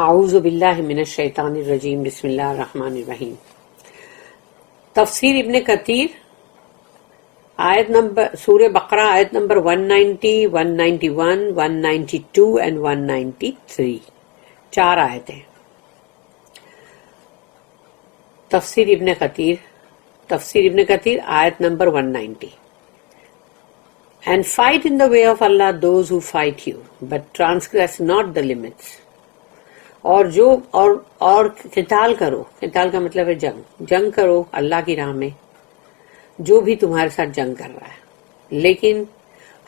اعوذ باللہ من الشیطان الرجیم بسم اللہ الرحمن الرحیم. تفسیر ابن کثیر آیت نمبر سورہ بقرہ آیت نمبر 190, 191, 192 and 193. 4 آیتیں. تفسیر ابن کثیر آیت number 190. And fight in the way of Allah those who fight you, but transgress not the limits. اور قتال کرو، قتال کا مطلب ہے جنگ کرو اللہ کی راہ میں، جو بھی تمہارے ساتھ جنگ کر رہا ہے، لیکن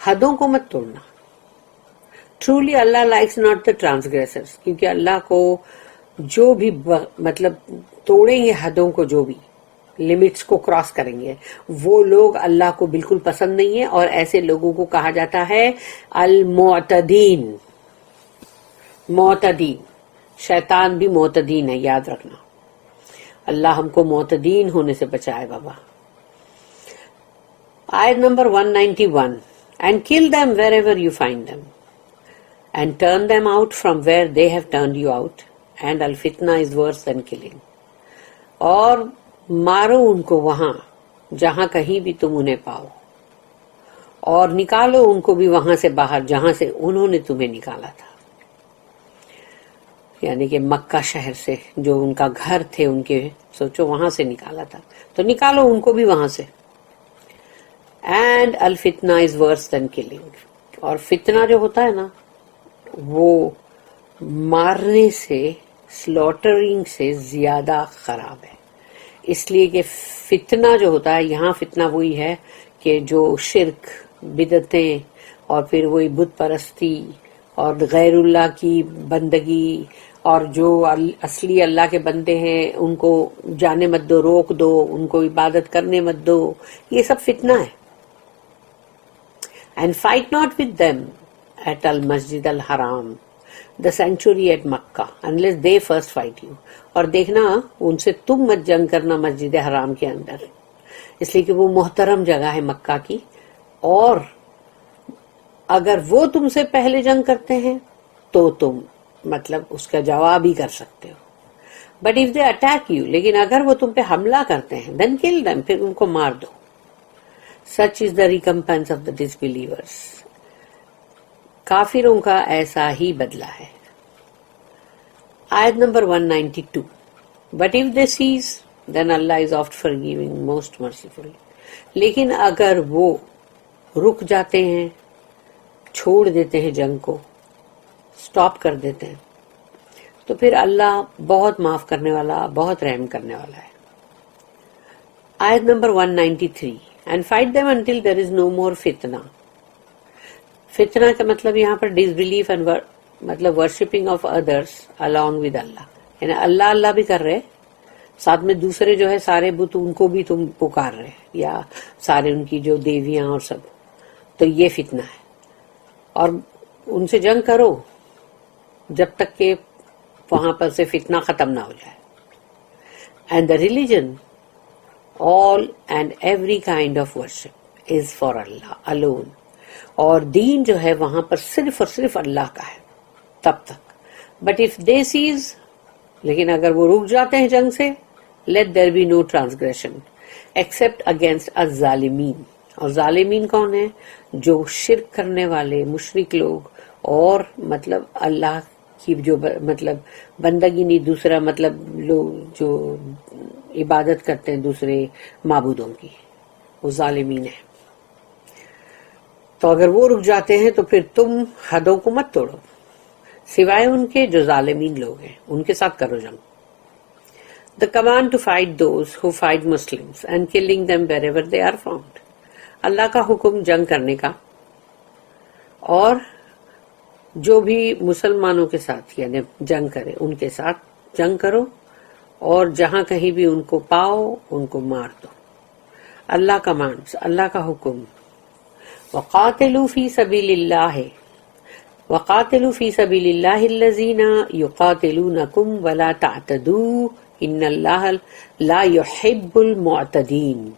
حدوں کو مت توڑنا. Truly Allah likes not the transgressors, کیونکہ اللہ کو جو بھی مطلب توڑیں گے حدوں کو، جو بھی لمٹس کو کراس کریں گے، وہ لوگ اللہ کو بالکل پسند نہیں ہے، اور ایسے لوگوں کو کہا جاتا ہے المعتدین. معتدین، شیطان بھی معتدین ہے، یاد رکھنا. اللہ ہم کو معتدین ہونے سے بچائے بابا. آیت number 191. And kill them wherever you find them, and turn them out from where they have turned you out, and al-fitna is worse than killing. اور مارو ان کو وہاں جہاں کہیں بھی تم انہیں پاؤ، اور نکالو ان کو بھی وہاں سے باہر جہاں سے انہوں نے تمہیں نکالا تھا، یعنی کہ مکہ شہر سے، جو ان کا گھر تھے ان کے، سوچو وہاں سے نکالا تھا، تو نکالو ان کو بھی وہاں سے. اینڈ الفتنہ از ورس دین کلنگ. اور فتنہ جو ہوتا ہے نا، وہ مارنے سے، سلوٹرنگ سے زیادہ خراب ہے. اس لیے کہ فتنہ جو ہوتا ہے، یہاں فتنہ وہی ہے کہ جو شرک، بدعتیں، اور پھر وہی بت پرستی اور غیر اللہ کی بندگی، اور جو اصلی اللہ کے بندے ہیں ان کو جانے مت دو، روک دو، ان کو عبادت کرنے مت دو، یہ سب فتنہ ہے. And fight not with them at المسجد الحرام the sanctuary at Makkah unless they first fight you. اور دیکھنا ان سے تم مت جنگ کرنا مسجد حرام کے اندر، اس لیے کہ وہ محترم جگہ ہے مکہ کی، اور اگر وہ تم سے پہلے جنگ کرتے ہیں تو تم مطلب اس کا جواب ہی کر سکتے ہو. But if they attack you، لیکن اگر وہ تم پہ حملہ کرتے ہیں then kill them، پھر ان کو مار دو. such is the recompense of the disbelievers. کافروں کا ایسا ہی بدلہ ہے. آیت number 192. But if they cease, then Allah is oft forgiving, most merciful. لیکن اگر وہ رک جاتے ہیں، چھوڑ دیتے ہیں جنگ کو، سٹاپ کر دیتے ہیں، تو پھر اللہ بہت معاف کرنے والا، بہت رحم کرنے والا ہے. آیت number 193. And fight them until there is no more fitna. فتنہ کا مطلب یہاں پر ڈس بلیف اینڈ مطلب worshipping of others along with اللہ، یعنی اللہ اللہ بھی کر رہے، ساتھ میں دوسرے جو ہے سارے بت ان کو بھی تم پکار رہے، یا سارے ان کی جو دیویاں اور سب، تو یہ فتنہ ہے. اور ان سے جنگ کرو جب تک کہ وہاں پر سے فتنہ ختم نہ ہو جائے. And the religion all and every kind of worship is for Allah alone. اور دین جو ہے وہاں پر صرف اور صرف اللہ کا ہے تب تک. بٹ اف دے سیز، لیکن اگر وہ رک جاتے ہیں جنگ سے، let there be no transgression except against الظالمین. اور ظالمین کون ہیں؟ جو شرک کرنے والے مشرک لوگ، اور مطلب اللہ کی جو مطلب بندگی نہیں، دوسرا مطلب لوگ جو عبادت کرتے ہیں دوسرے معبودوں کی، وہ ظالمین ہیں. تو اگر وہ رک جاتے ہیں تو پھر تم حدوں کو مت توڑو، سوائے ان کے جو ظالمین لوگ ہیں، ان کے ساتھ کرو جنگ. The command to fight those who fight Muslims and killing them wherever they are found. اللہ کا حکم جنگ کرنے کا، اور جو بھی مسلمانوں کے ساتھ یعنی جنگ کرے ان کے ساتھ جنگ کرو، اور جہاں کہیں بھی ان کو پاؤ ان کو مار دو. اللہ کا کمانڈ، اللہ کا حکم. وقاتلوا فی سبیل اللہ، وقاتلوا فی سبیل اللہ الذین یقاتلونکم ولا تعتدوا ان اللہ لا یحب المعتدین.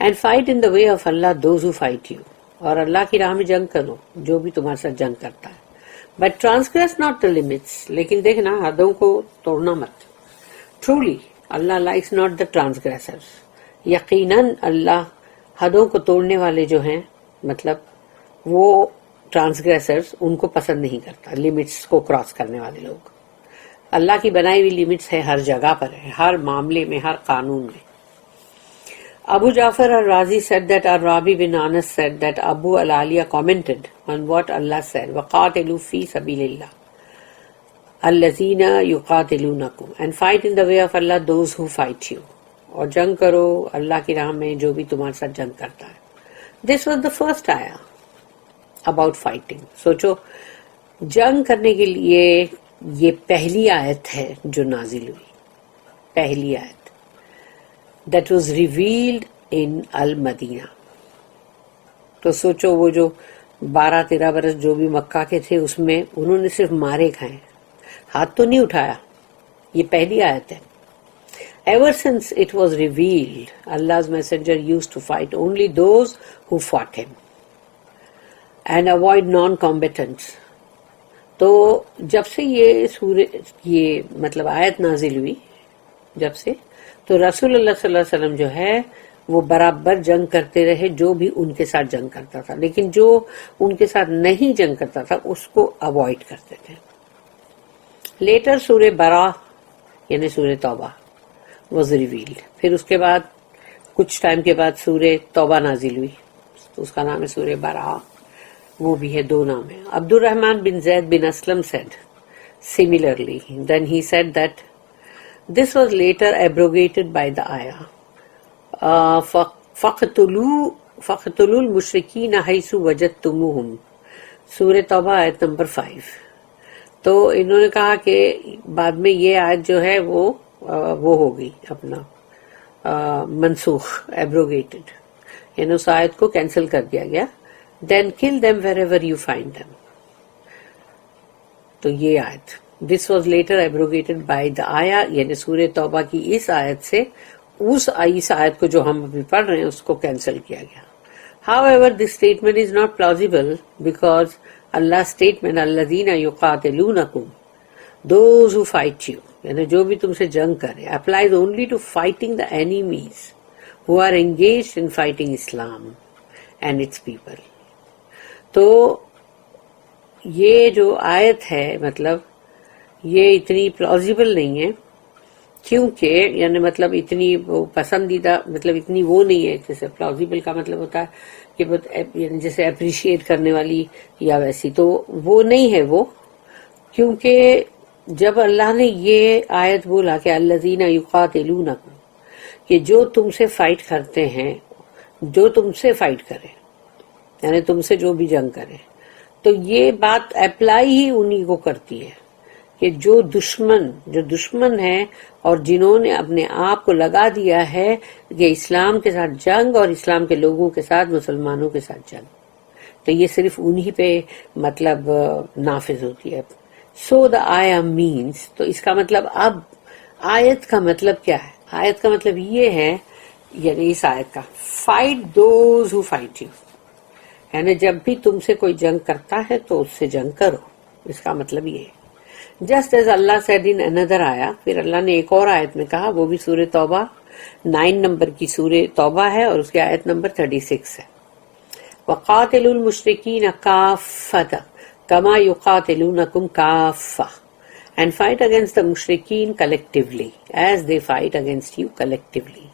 And fight in the way of Allah those who fight you. اور اللہ کی راہ میں جنگ کرو جو بھی تمہارے ساتھ جنگ کرتا ہے، But transgress not the limits. لیکن دیکھنا حدوں کو توڑنا مت. Truly, Allah likes not the transgressors. یقیناً اللہ حدوں کو توڑنے والے جو ہیں مطلب وہ ٹرانسگریسرز ان کو پسند نہیں کرتا. لمٹس کو کراس کرنے والے لوگ. اللہ کی بنائی ہوئی لمٹس ہے ہر جگہ پر ہے, ہر معاملے میں, ہر قانون میں. Abu Jafar al-Razi said that Ar-Rabi bin Anas said that Abu al-Aliya commented on what Allah said, وَقَاتِلُوا فِي سَبِيلِ اللَّهِ الَّذِينَ يُقَاتِلُونَكُمْ, and fight in the way of Allah those who fight you. اور جنگ کرو اللہ کی راہ میں جو بھی تمہارے ساتھ جنگ کرتا ہے. This was the first ayah about fighting. سوچو جنگ کرنے کے لیے یہ پہلی آیت ہے جو نازل ہوئی, پہلی آیت that was revealed in المدینہ. تو سوچو وہ جو 12-13 برس جو بھی مکہ کے تھے اس میں انہوں نے صرف مارے کھائے, ہاتھ تو نہیں اٹھایا. یہ پہلی آیت ہے. Ever since it was revealed, Allah's messenger used to fight only those who fought him and avoid non-combatants. تو جب سے یہ مطلب آیت نازل ہوئی جب سے, تو رسول اللہ صلی اللہ علیہ وسلم جو ہے وہ برابر جنگ کرتے رہے جو بھی ان کے ساتھ جنگ کرتا تھا, لیکن جو ان کے ساتھ نہیں جنگ کرتا تھا اس کو اوائڈ کرتے تھے. لیٹر سورہ برا یعنی سورہ توبہ واز ریویلڈ. پھر اس کے بعد کچھ ٹائم کے بعد سورہ توبہ نازل ہوئی, اس کا نام ہے سورہ برا. وہ بھی ہے, 2 نام ہے. عبد الرحمن بن زید بن Aslam said similarly, then he said that this was later abrogated by the ayah فَقْتُلُوا الْمُشْرِكِينَ حَيْثُ وَجَدْتُمُوهُمْ, سورہ توبہ آیت نمبر 5. تو انہوں نے کہا کہ بعد میں یہ آیت جو ہے وہ ہو گئی اپنا منسوخ, ایبروگیٹڈ, یعنی اس آیت کو کینسل کر دیا گیا. Then kill them wherever you find them. تو یہ آیت This was later abrogated by the ayah, یعنی سورہ توبہ کی اس آیت سے اس آیت کو جو ہم ابھی پڑھ رہے ہیں اس کو کینسل کیا گیا. However, this statement is not plausible because Allah's statement الَّذِينَ يُقَاتِلُونَكُمْ, those who fight you, یعنی جو بھی تم سے جنگ کرے, applies only to fighting the enemies who are engaged in fighting Islam and its people. تو یہ جو آیت ہے مطلب یہ اتنی پلازیبل نہیں ہے, کیونکہ یعنی مطلب اتنی پسندیدہ مطلب اتنی وہ نہیں ہے. جیسے پلازیبل کا مطلب ہوتا ہے کہ یعنی جیسے اپریشیٹ کرنے والی یا ویسی, تو وہ نہیں ہے وہ. کیونکہ جب اللہ نے یہ آیت بولا کہ الذین یقاتلونکم, کہ جو تم سے فائٹ کرتے ہیں, جو تم سے فائٹ کرے یعنی تم سے جو بھی جنگ کرے, تو یہ بات اپلائی ہی انہی کو کرتی ہے کہ جو دشمن ہے اور جنہوں نے اپنے آپ کو لگا دیا ہے کہ اسلام کے ساتھ جنگ اور اسلام کے لوگوں کے ساتھ, مسلمانوں کے ساتھ جنگ, تو یہ صرف انہی پہ مطلب نافذ ہوتی ہے. سو دا آیا مینس, تو اس کا مطلب اب آیت کا مطلب کیا ہے؟ آیت کا مطلب یہ ہے یعنی اس آیت کا fight those who fight you, یعنی جب بھی تم سے کوئی جنگ کرتا ہے تو اس سے جنگ کرو. اس کا مطلب یہ ہے. Just as Allah said in another آیا, پھر اللہ نے ایک اور آیت میں کہا, وہ بھی سورہ توبہ 9 نمبر کی سورہ توبہ ہے اور اس کی آیت نمبر 36 ہے. وَقَاتِلُوا الْمُشْرِكِينَ كَافَّةً كَمَا يُقَاتِلُونَكُمْ كَافَّةً, and fight against the mushrikeen collectively as they fight against you collectively.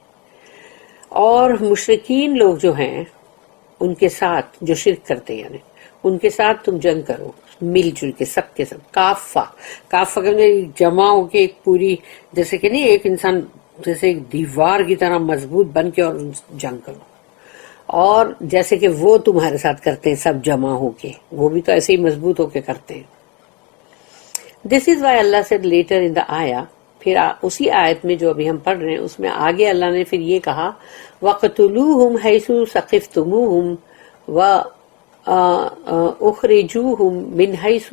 اور مشرکین لوگ جو ہیں ان کے ساتھ جو شرک کرتے ہیں یعنی ان کے ساتھ تم جنگ کرو مل جل کے, سب کے سب. کافہ جمع ہو کے ایک پوری, جیسے کہ نہیں ایک انسان جیسے ایک دیوار کی طرح مضبوط بن کے اور جنگ کرو, اور جیسے کہ وہ تمہارے ساتھ کرتے ہیں سب جمع ہو کے, وہ بھی تو ایسے ہی مضبوط ہو کے کرتے ہیں. This is why Allah said later in the آیا, پھر اسی آیت میں جو ابھی ہم پڑھ رہے ہیں اس میں آگے اللہ نے پھر یہ کہا وَقْتُلُوهُمْ حَيْثُ ثَقِفْتُمُوهُمْ وَأُخْرِجُوهُمْ مِنْ حَيْثُ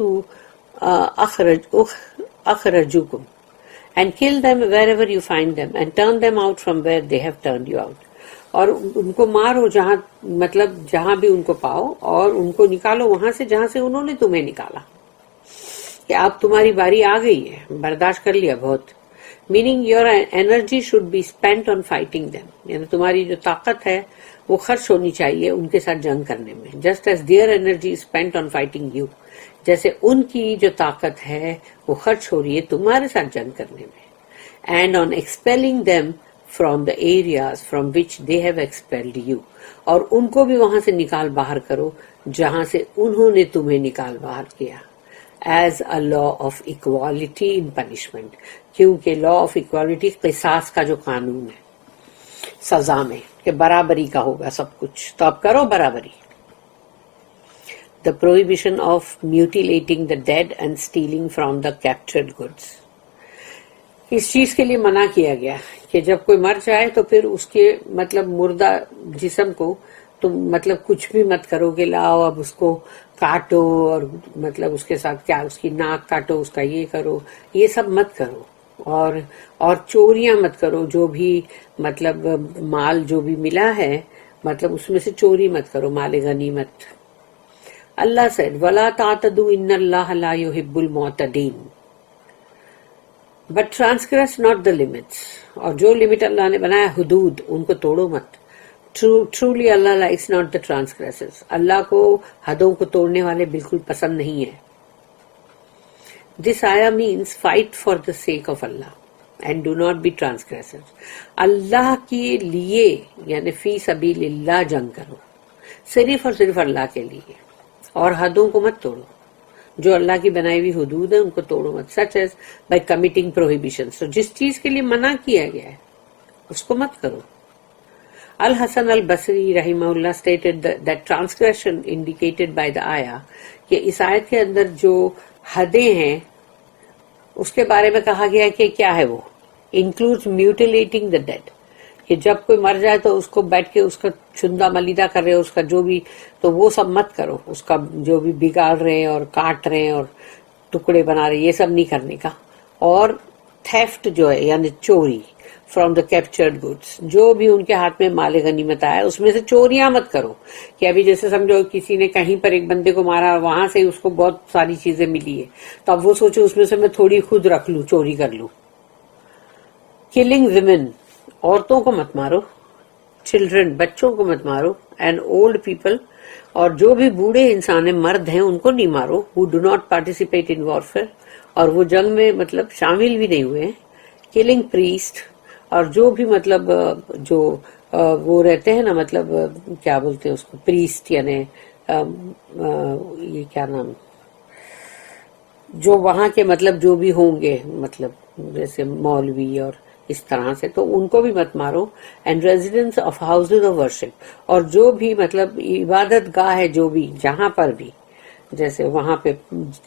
أَخْرَجُوكُمْ and kill them wherever you find them and turn them out from where they have turned you out. اور ان کو مارو جہاں مطلب جہاں بھی ان کو پاؤ, اور ان کو نکالو وہاں سے جہاں سے انہوں نے تمہیں نکالا. کہ اب تمہاری باری آ گئی ہے, برداشت کر لیا بہت. Meaning your energy should be spent on fighting them, یعنی تمہاری جو طاقت ہے وہ خرچ ہونی چاہیے ان کے ساتھ جنگ کرنے میں. Just as their energy spent on fighting you, جیسے ان کی جو طاقت ہے وہ خرچ ہو رہی ہے تمہارے ساتھ جنگ کرنے میں. And on expelling them from the areas from which they have expelled you, اور ان کو بھی وہاں سے نکال باہر کرو جہاں سے انہوں نے تمہیں نکال باہر کیا. As a law of equality in punishment, کیونکہ لا آف اکوالٹی قصاص کا جو قانون ہے سزا میں, کہ برابری کا ہوگا سب کچھ, تو اب کرو برابری. The prohibition of mutilating the dead and stealing from the captured goods. اس چیز کے لیے منع کیا گیا کہ جب کوئی مر جائے تو پھر اس کے مطلب مردہ جسم کو تم مطلب کچھ بھی مت کرو کہ لاؤ اب اس کو کاٹو اور مطلب اس کے ساتھ کیا اس کی ناک کاٹو, اس کا یہ کرو, یہ سب مت کرو. اور چوریاں مت کرو, جو بھی مطلب مال جو بھی ملا ہے مطلب اس میں سے چوری مت کرو, مال غنیمت. اللہ said وَلَا تَعْتَدُوا إِنَّ اللَّهَ لَا يُحِبُّ الْمُعْتَدِينَ, but transgress not the limits. اور جو لمٹ اللہ نے بنایا حدود ان کو توڑو مت. Truly Allah likes not the transgressors. اللہ کو حدوں کو توڑنے والے بالکل پسند نہیں ہے. This ayah means fight for the sake of Allah and do not be transgressors. اللہ کے لیے یعنی فی سبیل اللہ جنگ کرو, صرف اور صرف اللہ کے لیے, اور حدوں کو مت توڑو. جو اللہ کی بنائی ہوئی حدود ہے ان کو توڑو مت, such as by committing prohibitions. تو جس چیز کے لیے منع کیا گیا ہے اس کو مت کرو. الحسن البصری رحمہ اللہ stated that transgression indicated by the ayah, کہ اس آیت کے اندر جو حدیں ہیں اس کے بارے میں کہا گیا کہ کیا ہے وہ, includes mutilating the dead, کہ جب کوئی مر جائے تو اس کو بیٹھ کے اس کا چندہ ملیدہ کر رہے ہو, اس کا جو بھی, تو وہ سب مت کرو. اس کا جو بھی بگاڑ رہے ہیں اور کاٹ رہے ہیں اور ٹکڑے بنا رہے ہیں, یہ سب نہیں کرنے کا. اور تھیفٹ جو ہے یعنی چوری فرام دا کیپچرڈ گڈس, جو بھی ان کے ہاتھ میں مال غنیمت آیا اس میں سے چوریاں مت کرو. کہ ابھی جیسے سمجھو کسی نے کہیں پر ایک بندے کو مارا, وہاں سے اس کو بہت ساری چیزیں ملی ہے, تو اب وہ سوچو اس میں سے میں تھوڑی خود رکھ لوں, چوری کر لوں. کلنگ ویمن, عورتوں کو مت مارو. چلڈرن, بچوں کو مت مارو. اینڈ اولڈ پیپل, اور جو بھی بوڑھے انسان ہیں مرد ہیں ان کو نہیں مارو. who do not participate in warfare, اور وہ جنگ میں مطلب شامل بھی نہیں ہوئے ہیں. کلنگ پریسٹ, اور جو بھی مطلب جو وہ رہتے ہیں نا مطلب کیا بولتے ہیں اس کو, پریسٹ یعنی یہ کیا نام, جو وہاں کے مطلب جو بھی ہوں گے مطلب جیسے مولوی اور اس طرح سے, تو ان کو بھی مت مارو. And residence of houses of worship, اور جو بھی مطلب عبادت گاہ ہے جو بھی جہاں پر بھی, جیسے وہاں پہ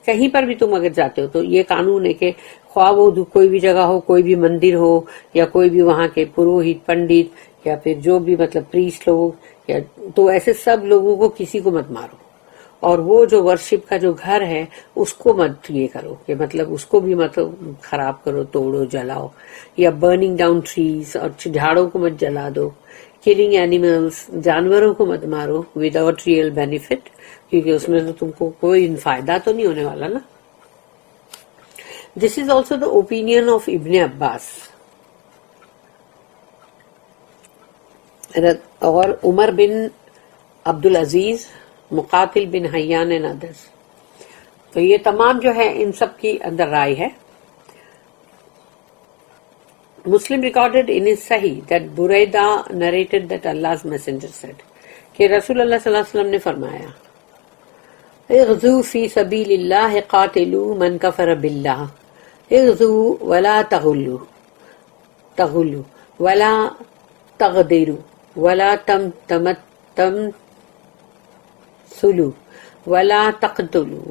کہیں پر بھی تم اگر جاتے ہو تو یہ قانون ہے کہ خواہ وہ کوئی بھی جگہ ہو, کوئی بھی مندر ہو, یا کوئی بھی وہاں کے پروہت پنڈت یا پھر جو بھی مطلب پریسٹ لوگ, یا تو ایسے سب لوگوں کو کسی کو مت مارو. اور وہ جو ورشپ کا جو گھر ہے اس کو مت یہ کرو کہ مطلب اس کو بھی مت خراب کرو, توڑو, جلاؤ. یا برننگ ڈاؤن ٹریز, اور جھاڑوں کو مت جلا دو. کلنگ اینیملس, جانوروں کو مت مارو وداؤٹ ریئل بینیفٹ, کیونکہ اس میں تو تم کو کوئی فائدہ تو نہیں ہونے والا نا. This is also the opinion of Ibn Abbas اور عمر بن عبد العزیز, مقاتل بن حیان and others. تو یہ تمام جو ہے ان سب کی اندر رائے ہے. Muslim recorded in his Sahih that Buraidah narrated that Allah's messenger said, کہ رسول اللہ صلی اللہ علیہ وسلم نے فرمایا, اغزو فی سبیل اللہ قاتلوا من کفر باللہ, اغزو ولا تغلوا ولا تغدروا ولا تمثلوا ولا تقتلوا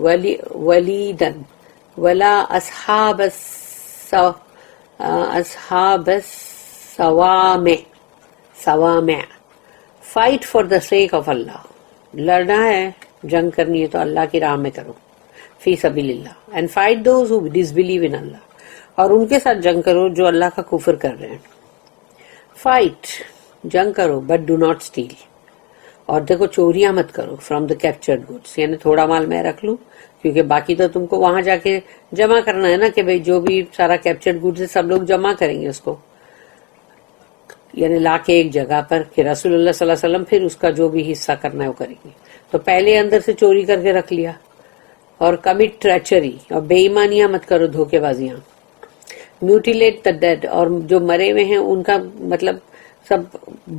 ولیدا ولا اصحاب الصوامع. Fight for the sake of Allah, لڑنا ہے, جنگ کرنی ہے تو اللہ کی راہ میں کرو, فی سبیل Allah. And fight those who disbelieve in Allah, اور ان کے ساتھ جنگ کرو جو اللہ کا کفر کر رہے ہیں. فائٹ, جنگ کرو, بٹ ڈو ناٹ اسٹیل. اور دیکھو چوریاں مت کرو فرام دا کیپچرڈ گڈس, یعنی تھوڑا مال میں رکھ لوں, کیونکہ باقی تو تم کو وہاں جا کے جمع کرنا ہے نا کہ بھئی جو بھی سارا کیپچرڈ گڈز ہے سب لوگ جمع کریں گے اس کو، یعنی لا کے ایک جگہ پر کہ رسول اللہ صلی اللہ علیہ وسلم پھر اس کا جو بھی حصہ کرنا ہے وہ کریں گے. تو پہلے اندر سے چوری کر کے رکھ لیا. اور کمٹ ٹریچری، اور بے ایمانیاں مت کرو، دھوکے بازیاں. میوٹیلیٹ دا ڈیڈ، اور جو مرے ہوئے ہیں ان کا مطلب سب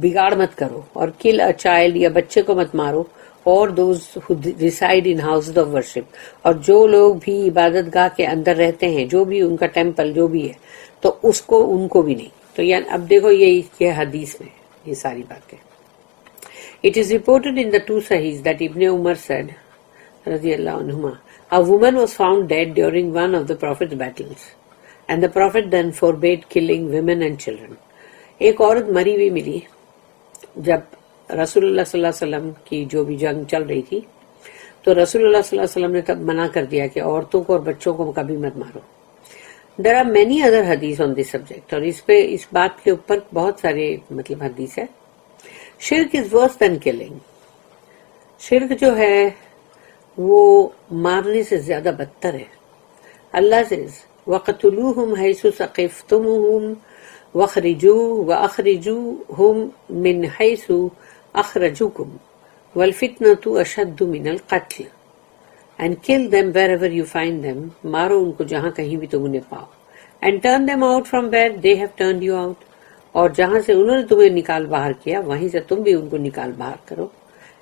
بگاڑ مت کرو. اور کل اے چائلڈ، یا بچے کو مت مارو. اور those who reside in house of worship, اور جو لوگ بھی عبادت گاہ کے اندر رہتے ہیں، جو بھی ان کا ٹیمپل جو بھی ہے، تو اس کو ان کو بھی نہیں. تو یعنی اب دیکھو یہ حدیث میں یہ ساری باتیں. It is reported in the two Sahihs that Ibn Umar said, radiyallahu anhuma, a woman was found dead during one of the Prophet's battles, and the Prophet then forbade killing women and children. ایک عورت مری ہوئی ملی جب رسول اللہ صلی اللہ علیہ وسلم کی جو بھی جنگ چل رہی تھی، تو رسول اللہ صلی اللہ علیہ وسلم نے تب منع کر دیا کہ عورتوں کو اور بچوں کو کبھی مت مارو. There are many other hadith on this subject، اور اس بات کے اوپر بہت سارے مطلب حدیث ہے. شرک از ورس دین کلنگ، شرک جو ہے وہ مارنے سے زیادہ بدتر ہے. اللہ says وَقَتُلُوهُمْ حَيْثُ ثَقِفْتُمُوهُمْ وَأَخْرِجُوهُمْ مِنْ حَيْثُ أَخْرَجُوكُمْ وَالْفِتْنَةُ أَشَدُّ مِنَ الْقَتْلِ and kill them wherever you find them، مارو ان کو جہاں کہیں بھی تم انہیں پاؤ. and turn them out from where they have turned you out، اور جہاں سے انہوں نے تمہیں نکال باہر کیا وہیں سے تم بھی ان کو نکال باہر کرو.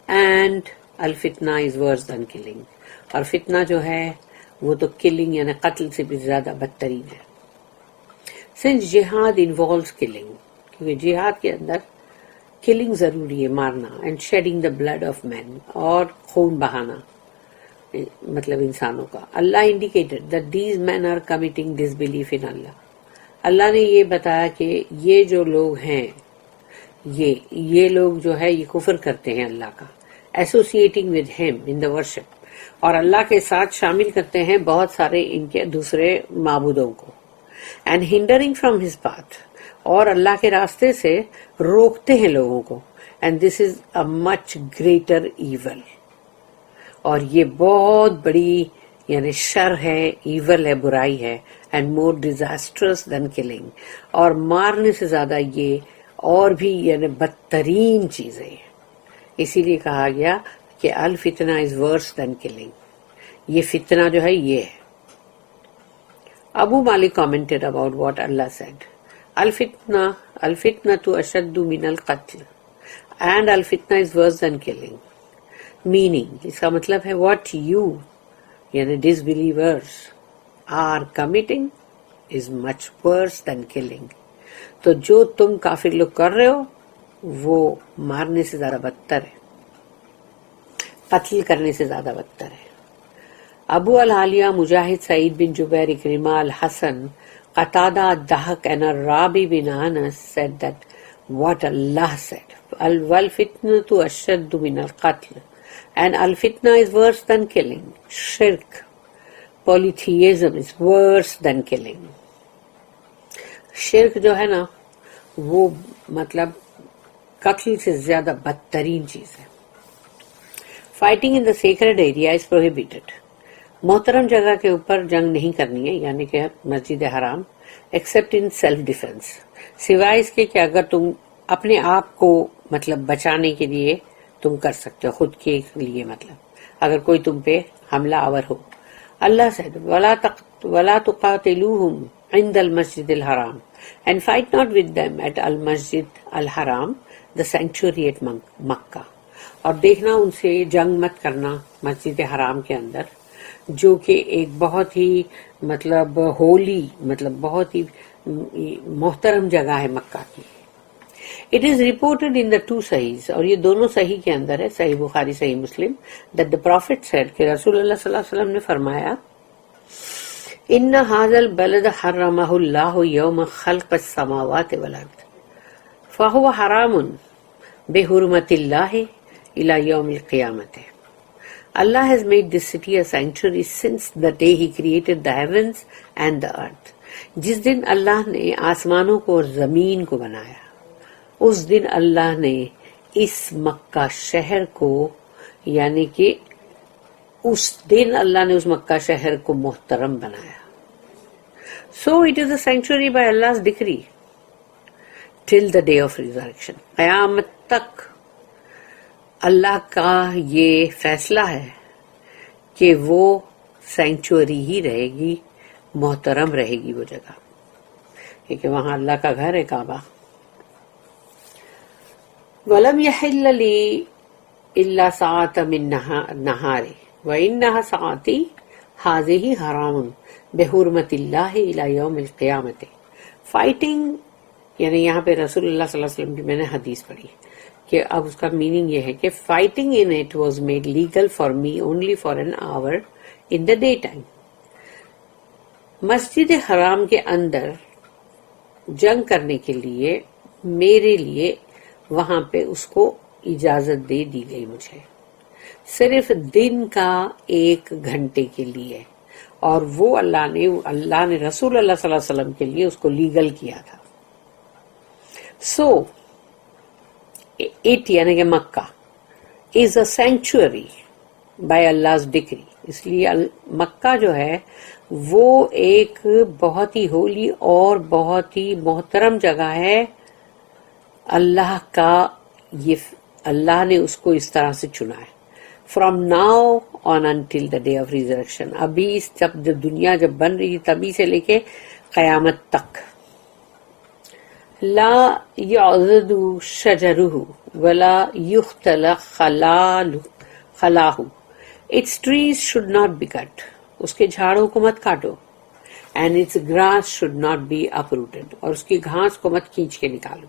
اینڈ الفتنہ از ورس دین کلنگ، اور فتنہ جو ہے وہ تو کلنگ یعنی قتل سے بھی زیادہ بدترین ہے. سنس جہاد انوالوز کلنگ، کیونکہ جہاد کے اندر کلنگ ضروری ہے، مارنا. And shedding the blood of men, اور خون بہانا مطلب انسانوں کا. Allah indicated that these men are committing disbelief in Allah، اللہ نے یہ بتایا کہ یہ جو لوگ ہیں یہ لوگ جو ہے یہ کفر کرتے ہیں اللہ کا. ایسوسیٹنگ ود ہم ان دا ورشپ، اور اللہ کے ساتھ شامل کرتے ہیں بہت سارے ان کے دوسرے معبودوں کو. And hindering from his path, اور اللہ کے راستے سے روکتے ہیں لوگوں کو. And this is a much greater evil, اور یہ بہت بڑی یعنی شر ہے، ایول ہے، برائی ہے. And more disastrous than killing, اور مارنے سے زیادہ یہ اور بھی یعنی بدترین چیزیں ہیں. اسی لیے کہا گیا کہ الفتنہ از ورس دین کلنگ، یہ فتنہ جو ہے یہ ہے. ابو مالک commented about what Allah said، الفتنہ اشد من القتل and الفتنہ is worse than killing. meaning اس کا مطلب ہے what you یعنی disbelievers are committing is much worse than killing. تو جو تم کافر لوگ کر رہے ہو وہ مارنے سے زیادہ بدتر ہے، قتل کرنے سے زیادہ بدتر ہے. ابو العالیہ، مجاہد، سعید بن جبیر، اکرمہ، الحسن، قتادہ، الضحک and الرابی bin Anas said that what Allah said، والفتنة اشد من القتل and الفتنہ is worse than killing. شرک، polytheism is worse than killing. شرک جو ہے نا وہ مطلب قتل سے زیادہ بدترین چیز ہے. Fighting in the sacred area is prohibited, محترم جگہ کے اوپر جنگ نہیں کرنی ہے، یعنی کہ مسجد حرام، ایکسپٹ ان سیلف ڈیفenس، سوائے اس کے کہ اگر تم اپنے آپ کو مطلب بچانے کے لیے تم کر سکتے ہو، خود کے لیے مطلب اگر کوئی تم پہ حملہ آور ہو. اللہ said وَلَا تُقَاتِلُوهُمْ عِنْدَ الْمَسْجِدِ الْحَرَامِ and fight not with them at al-Masjid al-Haram the sanctuary at Makkah. اور دیکھنا ان سے جنگ مت کرنا مسجد حرام کے اندر، جو کہ ایک بہت ہی مطلب ہولی مطلب بہت ہی محترم جگہ ہے مکہ کی. It is reported in the two Sahihs، اور یہ دونوں صحیح کے اندر ہے، صحیح بخاری، صحیح مسلم، that the Prophet said کہ رسول اللہ صلی اللہ علیہ وسلم نے فرمایا ان هذا البلد حرمه الله يوم خلق السماوات والارض فهو حرام بحرمة الله الى يوم القيامة. Allah has made this city a sanctuary since the day he created the heavens and the earth. جس دن اللہ نے آسمانوں کو اور زمین کو بنایا، اس دن اللہ نے اس مکہ شہر کو یعنی کہ اس دن اللہ نے اس مکہ شہر کو محترم بنایا. So it is a sanctuary by Allah's decree till the day of resurrection. قیامت تک اللہ کا یہ فیصلہ ہے کہ وہ سینکچوری ہی رہے گی, محترم رہے گی وہ جگہ, کیونکہ وہاں اللہ کا گھر ہے کعبہ. وَلَمْ يَحِلَّ لِي إِلَّا سَاعَةً مِّن نَّهَارِ وَإِنَّهَا سَاعَتِي هَٰذِهِ حَرَامٌ بِحُرْمَةِ اللَّهِ إِلَىٰ يَوْمِ الْقِيَامَةِ. فائٹنگ یعنی یہاں پہ رسول اللہ صلی اللہ علیہ وسلم کی میں نے حدیث پڑھی کہ اب اس کا میننگ یہ ہے کہ fighting in it was made legal for me only for an hour in the day time. مسجد حرام کے اندر جنگ کرنے کے لیے میرے لیے وہاں پہ اس کو اجازت دے دی گئی مجھے صرف دن کا 1 گھنٹے کے لیے, اور وہ اللہ نے رسول اللہ صلی اللہ علیہ وسلم کے لیے اس کو لیگل کیا تھا. سو اٹ یعنی کہ مکہ از اے سینکچوری بائی Allah's ڈکری. اس لیے مکہ جو ہے وہ ایک بہت ہی ہولی اور بہت ہی محترم جگہ ہے. اللہ کا اللہ نے اس کو اس طرح سے چنا ہے. From now on until the day of resurrection, ابھی جب دنیا جب بن رہی تبھی سے لے کے قیامت تک. لا يعضد شجره ولا يختل خلاه. Its trees should not be cut. اس کے جھاڑوں کو مت کاٹو. And its grass should not be uprooted. اور اس کی گھاس کو مت کھینچ کے نکالو.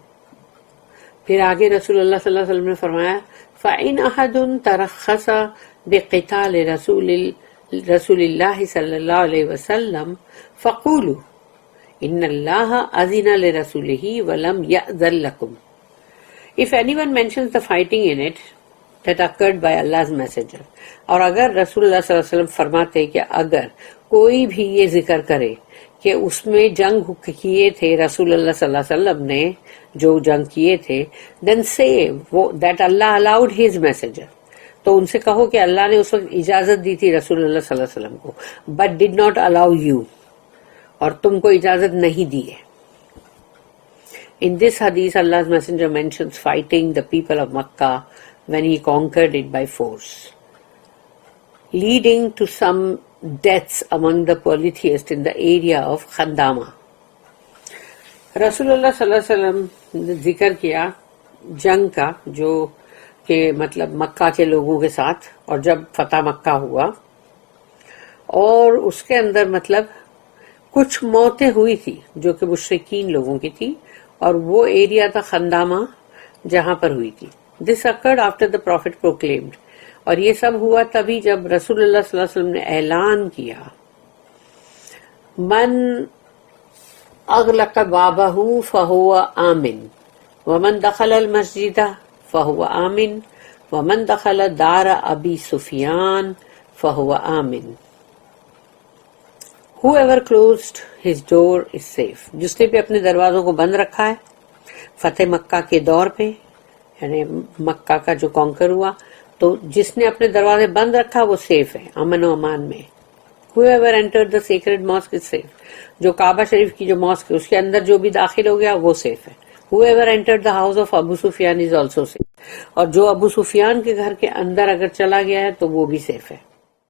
پھر آگے رسول اللہ صلی اللہ علیہ وسلم نے فرمایا فَإِنْ أَحَدٌ تَرَخَّصَ بِقِتَالِ رسول اللہ صلی اللہ علیہ وسلم فَقُولُوا إِنَّ اللَّهَ أَذِنَ لِرَسُولِهِ وَلَمْ يَأْذَن لَكُمْ. If anyone mentions the fighting in it that occurred by Allah's messenger, اور اگر رسول اللہ صلی اللہ علیہ وسلم فرماتے کہ اگر کوئی بھی یہ ذکر کرے کہ اس میں جنگ کیے تھے رسول اللہ صلی اللہ علیہ وسلم نے جو جنگ کیے تھے, then say that Allah allowed his messenger. تو ان سے کہو کہ اللہ نے اس وقت اجازت دی تھی رسول اللہ صلی اللہ علیہ وسلم کو, but did not allow you. اور تم کو اجازت نہیں دی ہے. In this hadith, Allah's messenger mentions fighting the people of Makkah when he conquered it by force, leading to some deaths among the polytheists in the area of Khandama. رسول اللہ صلی اللہ علیہ وسلم نے ذکر کیا جنگ کا جو کہ مطلب مکہ کے لوگوں کے ساتھ, اور جب فتح مکہ ہوا اور اس کے اندر مطلب کچھ موتیں ہوئی تھی جو کہ مشرکین لوگوں کی تھی, اور وہ ایریا تھا خندامہ جہاں پر ہوئی تھی. دس occurred after the prophet proclaimed. اور یہ سب ہوا تبھی جب رسول اللہ صلی اللہ علیہ وسلم نے اعلان کیا من اغلق بابہ فہو آمن ومن دخل المسجد فہو آمن ومن دخل دار ابی سفیان فہو آمن. Whoever closed his door is safe. جس نے بھی اپنے دروازوں کو بند رکھا ہے فتح مکہ کے دور پہ, یعنی مکہ کا جو کانکر ہوا, تو جس نے اپنے دروازے بند رکھا وہ سیف ہے, امن و امان میں. Whoever entered the sacred mosque is safe. جو کعبہ شریف کی جو ماسک ہے اس کے اندر جو بھی داخل ہو گیا وہ سیف ہے. Whoever entered the house of Abu Sufyan is also safe. اور جو ابو سفیان کے گھر کے اندر اگر چلا گیا ہے تو وہ بھی سیف ہے.